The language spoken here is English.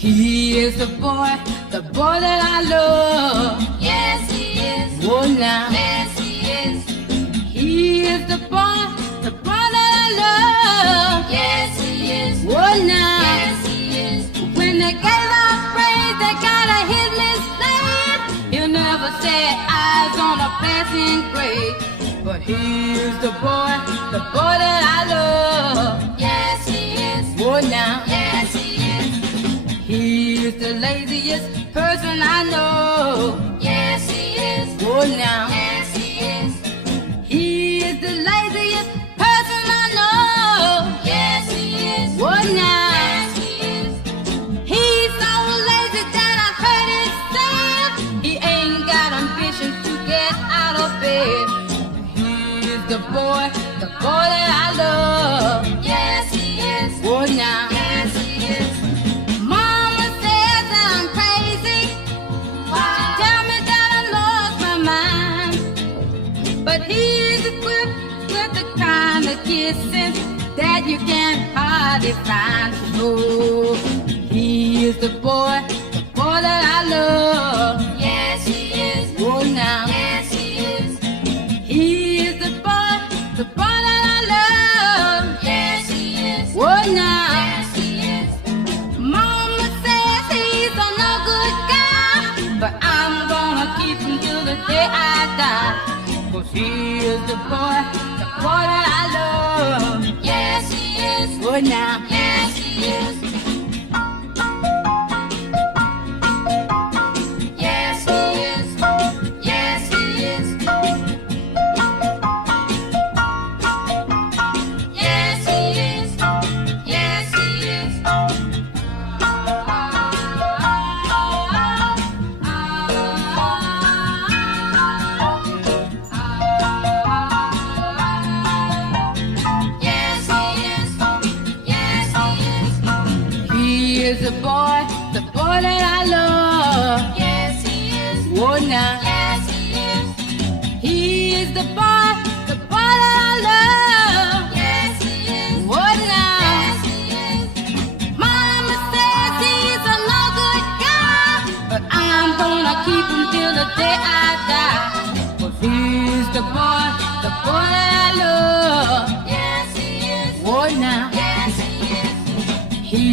He is the boy that I love. Yes, he is. Oh, now. Yes, he is. He is the boy that I love. Yes, he is. Oh, now. Yes, he is. When they gave out praise, they gotta hit me slave. He'll never set eyes on a passing grave. But he is the boy that I love. Yes, he is. Oh, now. Yes, he is. He is the laziest person I know. Yes, he is. Oh, now. Yes, he is. He is the laziest person I know. Yes, he is. Oh, now. Yes, he is. He's so lazy that I heard it said he ain't got ambition to get out of bed. He is the boy that I love. Yes, he is. Oh, now. Yes, he is. Mama says that I'm crazy. She tell me that I lost my mind. But he's equipped with the kind of kisses that you can't hardly find. So he is the boy that I love. Yes, he is. Oh, now. Yes, he is. He is the boy that I love. Yes, he is. Oh, now. Yes, he is. Mama says he's a no good guy, but I'm gonna keep him till the day I die. 'Cause he is the boy that I love. Yes, he is. Oh, now. Yes, he is. Yes, he is. Yes, he is. Yes, he is. Yes, he is. Yes, he is. Yes, he is. He is the boy that I love. Yes, he is. Oh, now. Yes, he is. He is the boy that I love. Yes, he is. Oh, now. Yes, he is. Mama says he's a no good guy, but I'm gonna keep him till the day I die. 'Cause he's the boy that I love. Yes, he is. Oh, now. Yes, he is. He